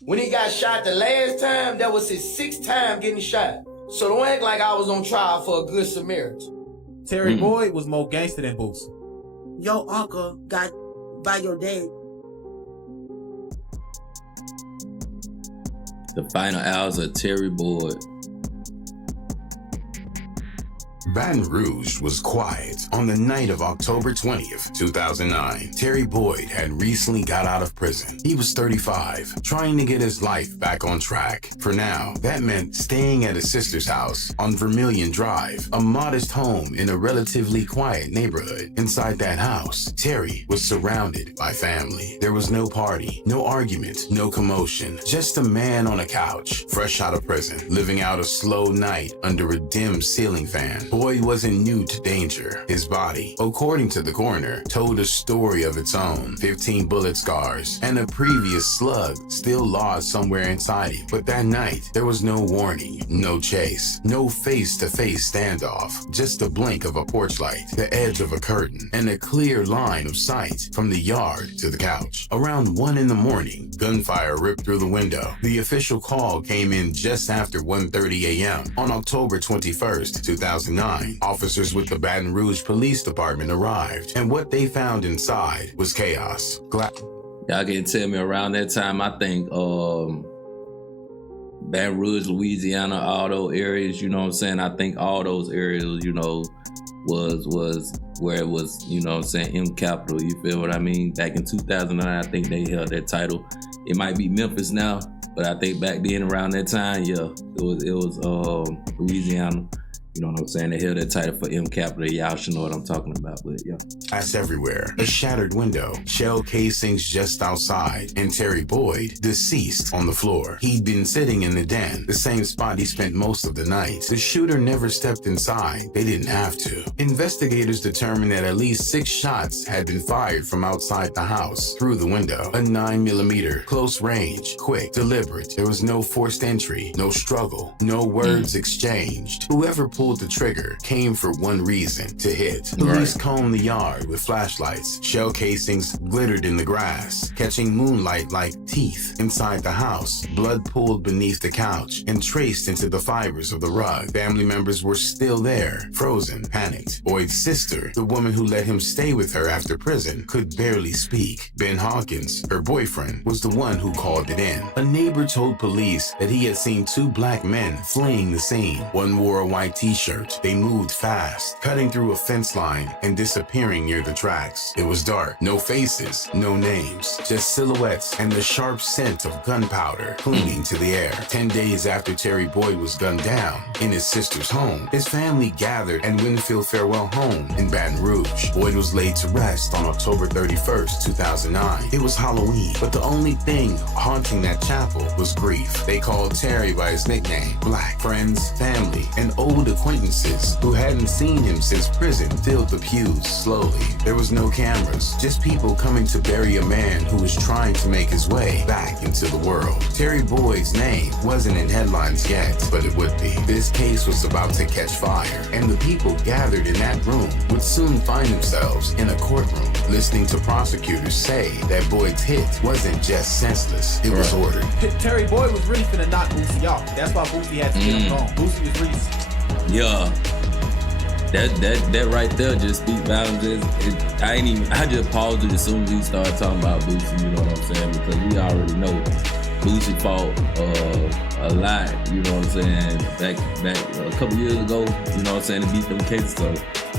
When he got shot the last time, that was his 6th time getting shot. So don't act like I was on trial for a good Samaritan. Terry Boyd was more gangster than Boosie. Your uncle got by your dad. The final hours of Terry Boyd. Baton Rouge was quiet on the night of October 20th, 2009. Terry Boyd had recently got out of prison. He was 35, trying to get his life back on track. For now, that meant staying at his sister's house on Vermilion Drive, a modest home in a relatively quiet neighborhood. Inside that house, Terry was surrounded by family. There was no party, no argument, no commotion, just a man on a couch, fresh out of prison, living out a slow night under a dim ceiling fan. Boyd wasn't new to danger. His body, according to the coroner, told a story of its own. 15 bullet scars and a previous slug still lodged somewhere inside him. But that night, there was no warning, no chase, no face-to-face standoff, just a blink of a porch light, the edge of a curtain, and a clear line of sight from the yard to the couch. Around 1 in the morning, gunfire ripped through the window. The official call came in just after 1:30 a.m. on October 21st, 2009. Officers with the Baton Rouge Police Department arrived, and what they found inside was chaos. Y'all can tell me around that time, I think Baton Rouge, Louisiana, all those areas, you know what I'm saying? I think all those areas, you know, was where it was, you know what I'm saying, M Capital, you feel what I mean? Back in 2009, I think they held that title. It might be Memphis now, but I think back then around that time, yeah, it was Louisiana. You know what I'm saying? They held that title for M Capital. Y'all should know what I'm talking about, but yeah. That's everywhere. A shattered window, shell casings just outside, and Terry Boyd, deceased, on the floor. He'd been sitting in the den, the same spot he spent most of the night. The shooter never stepped inside. They didn't have to. Investigators determined that at least 6 shots had been fired from outside the house, through the window. A 9mm, close range, quick, deliberate. There was no forced entry, no struggle, no words exchanged. Whoever pulled the trigger came for one reason: to hit. Police combed the yard with flashlights. Shell casings glittered in the grass, catching moonlight like teeth inside the house. Blood pooled beneath the couch and traced into the fibers of the rug. Family members were still there, frozen, panicked. Boyd's sister, the woman who let him stay with her after prison, could barely speak. Ben Hawkins, her boyfriend, was the one who called it in. A neighbor told police that he had seen 2 black men fleeing the scene. One wore a white t-shirt. They moved fast, cutting through a fence line and disappearing near the tracks. It was dark, no faces, no names, just silhouettes and the sharp scent of gunpowder clinging to the air. 10 days after Terry Boyd was gunned down in his sister's home, his family gathered at Winfield Farewell Home in Baton Rouge. Boyd was laid to rest on October 31st, 2009. It was Halloween, but the only thing haunting that chapel was grief. They called Terry by his nickname, Black. Friends, family, and old acquaintances who hadn't seen him since prison filled the pews slowly. There was no cameras, just people coming to bury a man who was trying to make his way back into the world. Terry Boyd's name wasn't in headlines yet, but it would be. This case was about to catch fire, and the people gathered in that room would soon find themselves in a courtroom, listening to prosecutors say that Boyd's hit wasn't just senseless, it was ordered. Terry Boyd was really finna knock Boosie off. That's why Boosie had to get him gone. Boosie was really... Yeah, that right there just speaks volumes. I just paused it as soon as he started talking about Boosie, you know what I'm saying? Because we already know Boosie fought a lot, you know what I'm saying, back a couple years ago, you know what I'm saying, to beat them cases. So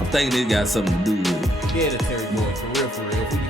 I'm thinking it got something to do with it. Yeah, the Terry Boyd, for real.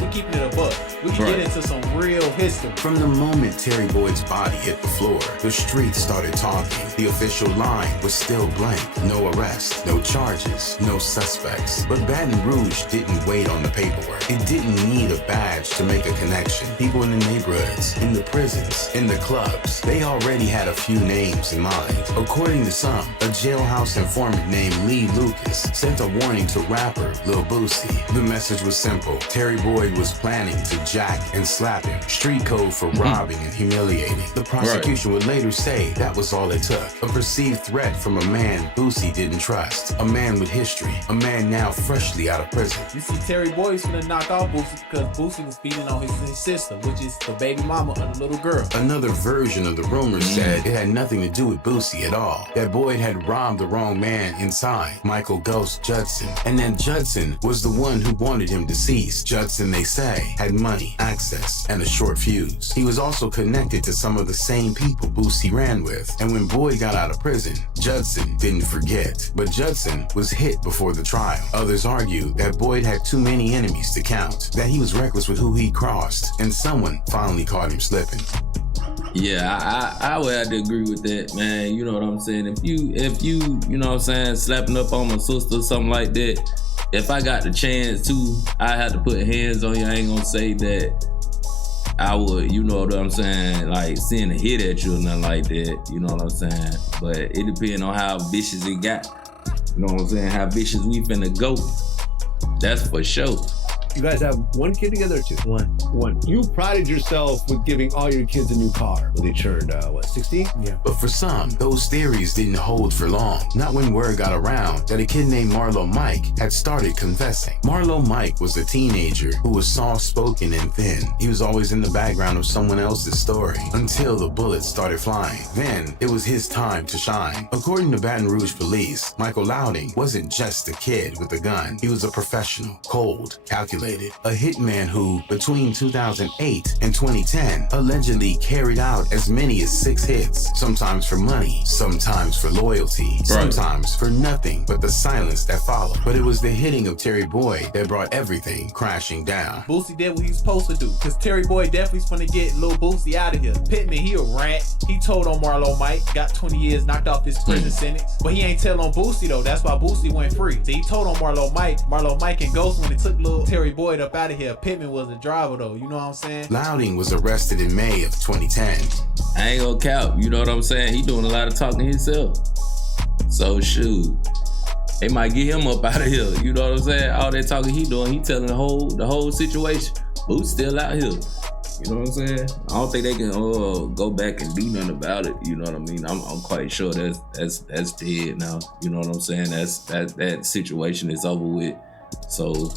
We're keeping it a buck. We can get into some real history. From the moment Terry Boyd's body hit the floor, the streets started talking. The official line was still blank. No arrest, no charges, no suspects. But Baton Rouge didn't wait on the paperwork. It didn't need a badge to make a connection. People in the neighborhoods, in the prisons, in the clubs, they already had a few names in mind. According to some, a jailhouse informant named Lee Lucas sent a warning warning to rapper Lil Boosie. The message was simple. Terry Boyd was planning to jack and slap him. Street code for robbing and humiliating. The prosecution would later say that was all it took. A perceived threat from a man Boosie didn't trust. A man with history. A man now freshly out of prison. You see, Terry Boyd's gonna knock off Boosie because Boosie was beating on his sister, which is the baby mama of the little girl. Another version of the rumor said it had nothing to do with Boosie at all. That Boyd had robbed the wrong man inside, Michael Ghost Judson. And then Judson was the one who wanted him deceased. Judson, they say, had money, access, and a short fuse. He was also connected to some of the same people Boosie ran with. And when Boyd got out of prison, Judson didn't forget. But Judson was hit before the trial. Others argue that Boyd had too many enemies to count, that he was reckless with who he crossed, and someone finally caught him slipping. Yeah, I would have to agree with that, man. You know what I'm saying? If you know what I'm saying, slapping up on my sister or something like that, if I got the chance to, I had to put hands on you. I ain't gonna say that I would, you know what I'm saying, like send a hit at you or nothing like that, you know what I'm saying? But it depends on how vicious it got. You know what I'm saying? How vicious we finna go. That's for sure. You guys have one kid together or two? One. You prided yourself with giving all your kids a new car when they turned, 16? Yeah. But for some, those theories didn't hold for long. Not when word got around that a kid named Marlo Mike had started confessing. Marlo Mike was a teenager who was soft-spoken and thin. He was always in the background of someone else's story until the bullets started flying. Then it was his time to shine. According to Baton Rouge police, Michael Louding wasn't just a kid with a gun. He was a professional, cold, calculated, a hitman who, between 2008 and 2010, allegedly carried out as many as 6 hits, sometimes for money, sometimes for loyalty, sometimes for nothing but the silence that followed. But it was the hitting of Terry Boyd that brought everything crashing down. Boosie did what he was supposed to do, because Terry Boyd definitely's finna get Lil Boosie out of here. Pittman, he a rat. He told on Marlo Mike, got 20 years, knocked off his prison sentence. But he ain't tell on Boosie though, that's why Boosie went free. So he told on Marlo Mike and Ghost when they took Lil Terry Boyd up out of here. Pittman was the driver though, you know what I'm saying? Louding was arrested in May of 2010. I ain't gonna cap, you know what I'm saying? He doing a lot of talking himself. So shoot, they might get him up out of here, you know what I'm saying? All that talking he doing, he telling the whole situation. Who's still out here? You know what I'm saying? I don't think they can go back and do nothing about it. You know what I mean? I'm quite sure that's dead now. You know what I'm saying? That situation is over with. So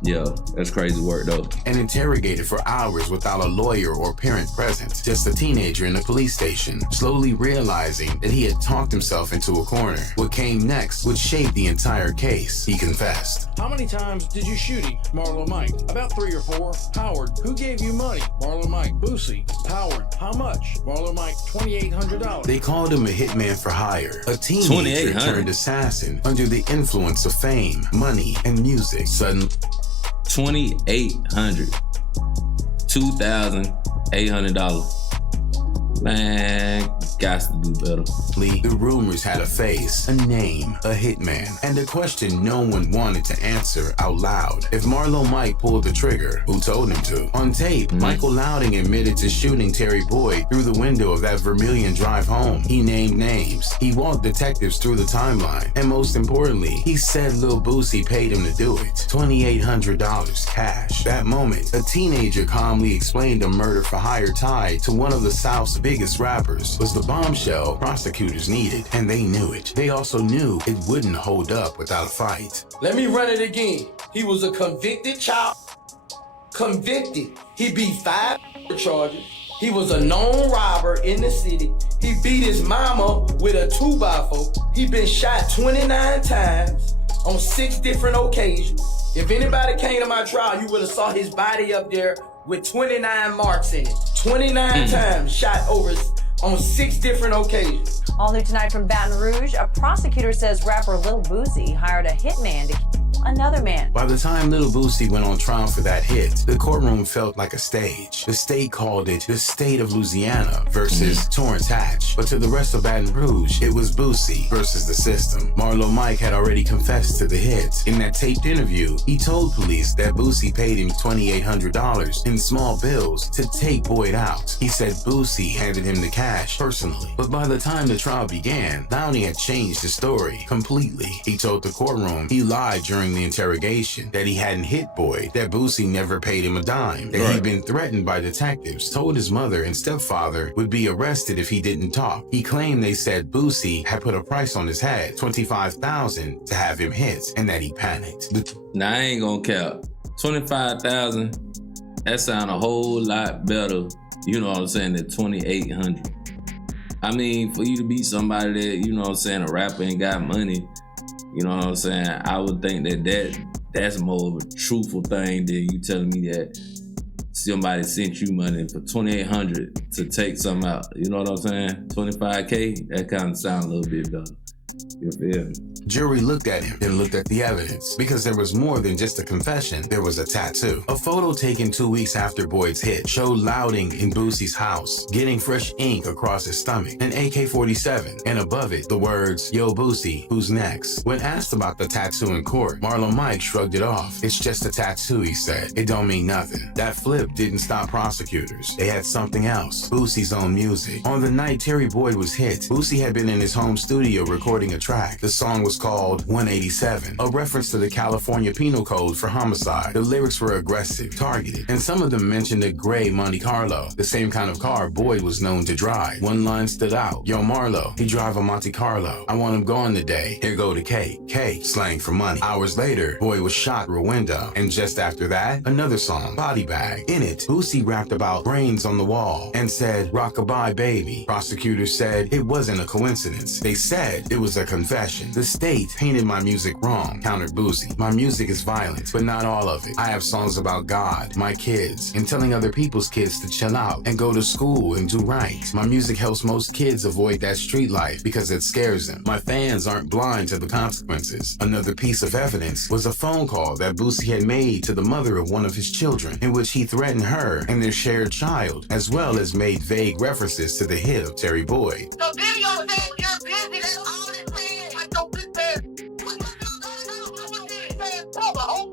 yeah, that's crazy work though. And interrogated for hours without a lawyer or parent present. Just a teenager in the police station, slowly realizing that he had talked himself into a corner. What came next would shape the entire case. He confessed. How many times did you shoot him? Marlo Mike. About 3 or 4. Howard. Who gave you money? Marlo Mike. Boosie. Howard. How much? Marlo Mike. $2,800. They called him a hitman for hire. A teenager turned assassin under the influence of fame, money, and music. Suddenly, $2,800. $2,800. Man, got to do better. The rumors had a face, a name, a hitman, and a question no one wanted to answer out loud. If Marlo Mike pulled the trigger, who told him to? On tape, Michael Louding admitted to shooting Terry Boyd through the window of that Vermilion Drive home. He named names. He walked detectives through the timeline. And most importantly, he said Lil Boosie paid him to do it. $2,800 cash. That moment, a teenager calmly explained a murder for hire tied to one of the South's biggest rappers was the bombshell prosecutors needed, and they knew it. They also knew it wouldn't hold up without a fight. Let me run it again. He was a convicted child. Convicted. He beat 5 charges. He was a known robber in the city. He beat his mama with a 2x4. He been shot 29 times on 6 different occasions. If anybody came to my trial, you would have saw his body up there with 29 marks in it. 29 times shot over on 6 different occasions. All new tonight from Baton Rouge, a prosecutor says rapper Lil Boosie hired a hitman to another man. By the time Lil Boosie went on trial for that hit, the courtroom felt like a stage. The state called it the state of Louisiana versus Torrance Hatch. But to the rest of Baton Rouge, it was Boosie versus the system. Marlo Mike had already confessed to the hit. In that taped interview, he told police that Boosie paid him $2,800 in small bills to take Boyd out. He said Boosie handed him the cash personally. But by the time the trial began, Lowney had changed the story completely. He told the courtroom he lied during the interrogation, that he hadn't hit Boyd, that Boosie never paid him a dime, that he'd been threatened by detectives, told his mother and stepfather would be arrested if he didn't talk. He claimed they said Boosie had put a price on his head, $25,000, to have him hit, and that he panicked. Now, I ain't gonna cap. $25,000, that sound a whole lot better, you know what I'm saying, than $2,800. I mean, for you to be somebody that, you know what I'm saying, a rapper and got money, you know what I'm saying, I would think that's more of a truthful thing than you telling me that somebody sent you money for $2,800 to take something out. You know what I'm saying? $25K, that kind of sounds a little bit better. You feel me? Jury looked at him and looked at the evidence because there was more than just a confession. There was a tattoo. A photo taken 2 weeks after Boyd's hit showed Louding in Boosie's house getting fresh ink across his stomach, an AK-47, and above it the words, "Yo Boosie, who's next?" When asked about the tattoo in court, Marlo Mike shrugged it off. "It's just a tattoo," he said. "It don't mean nothing." That flip didn't stop prosecutors. They had something else, Boosie's own music. On the night Terry Boyd was hit, Boosie had been in his home studio recording a track. The song was called 187, a reference to the California Penal Code for homicide. The lyrics were aggressive, targeted, and some of them mentioned a gray Monte Carlo, the same kind of car Boyd was known to drive. One line stood out, "Yo Marlo, he drive a Monte Carlo. I want him gone today. Here go to K." K, slang for money. Hours later, Boyd was shot through a window. And just after that, another song, Body Bag. In it, Boosie rapped about brains on the wall and said, "Rockabye baby." Prosecutors said it wasn't a coincidence. They said it was a confession. "The state painted my music wrong," countered Boosie. "My music is violent, but not all of it. I have songs about God, my kids, and telling other people's kids to chill out and go to school and do right. My music helps most kids avoid that street life because it scares them. My fans aren't blind to the consequences." Another piece of evidence was a phone call that Boosie had made to the mother of one of his children, in which he threatened her and their shared child, as well as made vague references to the hit of Terry Boyd. The video says you're busy, that's all it says. Like, don't be bad.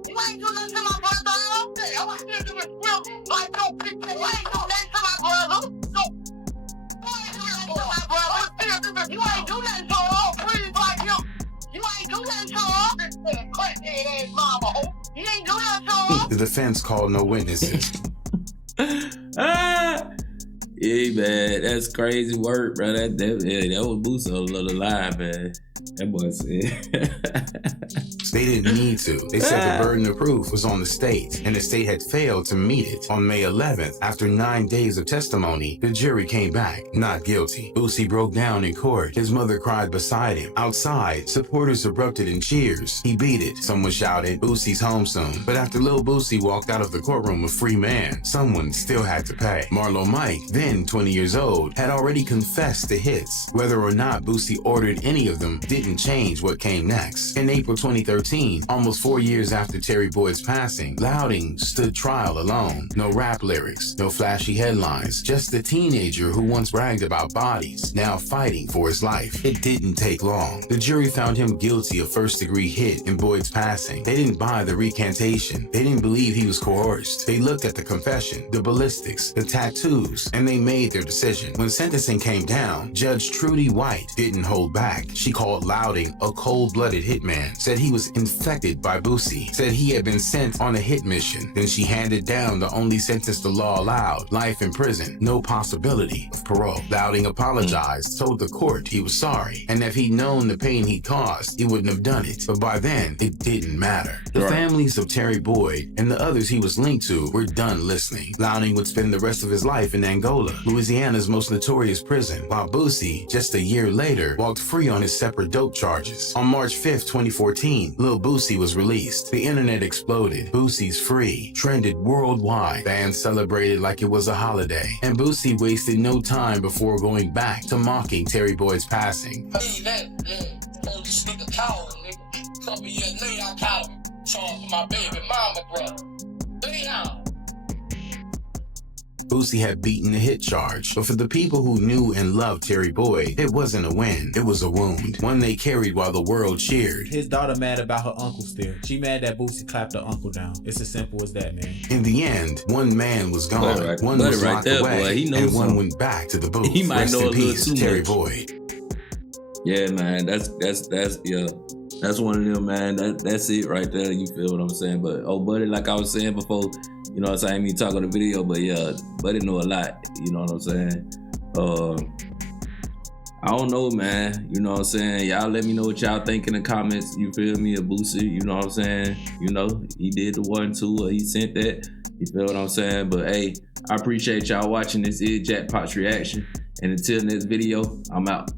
You ain't do nothing to my brother. I don't care. I'm still doing well. Like, don't be bad. You ain't do nothing to my brother. No. You ain't do nothing to my brother. You ain't do nothing to her. Please, like him. You ain't do nothing to her. This crackhead ass mama. You ain't do nothing to her. The defense called no witnesses. Yeah, man, that's crazy work, bro. That was Boosie a little lie, man. That boy said. They didn't need to. They said the burden of proof was on the state, and the state had failed to meet it. On May 11th, after 9 days of testimony, the jury came back not guilty. Boosie broke down in court. His mother cried beside him. Outside, supporters erupted in cheers. He beat it. Someone shouted, "Boosie's home soon." But after Lil Boosie walked out of the courtroom a free man, someone still had to pay. Marlo Mike, then 20 years old, had already confessed to hits. Whether or not Boosie ordered any of them didn't change what came next. In April 2013, almost 4 years after Terry Boyd's passing, Louding stood trial alone. No rap lyrics, no flashy headlines, just the teenager who once bragged about bodies, now fighting for his life. It didn't take long. The jury found him guilty of first-degree hit in Boyd's passing. They didn't buy the recantation. They didn't believe he was coerced. They looked at the confession, the ballistics, the tattoos, and they made their decision. When sentencing came down, Judge Trudy White didn't hold back. She called Louding a cold-blooded hitman, said he was infected by Boosie, said he had been sent on a hit mission. Then she handed down the only sentence the law allowed, life in prison, no possibility of parole. Louding apologized, told the court he was sorry, and if he'd known the pain he caused, he wouldn't have done it. But by then, it didn't matter. The families of Terry Boyd and the others he was linked to were done listening. Louding would spend the rest of his life in Angola, Louisiana's most notorious prison, while Boosie, just a year later, walked free on his separate dope charges. On March 5th, 2014, Lil Boosie was released. The internet exploded. Boosie's free trended worldwide. Fans celebrated like it was a holiday. And Boosie wasted no time before going back to mocking Terry Boyd's passing. Hey, that, this nigga coward, nigga. Couple years later, I called him. Charged for my baby mama, brother. Damn. Boosie had beaten the hit charge, but for the people who knew and loved Terry Boyd, it wasn't a win, it was a wound, one they carried while the world cheered. His daughter mad about her uncle still. She mad that Boosie clapped her uncle down. It's as simple as that, man. In the end, one man was gone, one was right locked there, away, boy. He knows and one something. went back to the booth. He might Rest know in a little peace, too Terry much. Boyd. Yeah, man, that's yeah. That's one of them, man. That's it right there. You feel what I'm saying? But buddy, like I was saying before, you know what I'm saying? I ain't me talk on the video, but yeah, buddy know a lot. You know what I'm saying? I don't know, man. You know what I'm saying? Y'all let me know what y'all think in the comments. You feel me? A Boosie, you know what I'm saying? You know, he did the 1, 2, or he sent that. You feel what I'm saying? But hey, I appreciate y'all watching this Jackpot's reaction. And until next video, I'm out.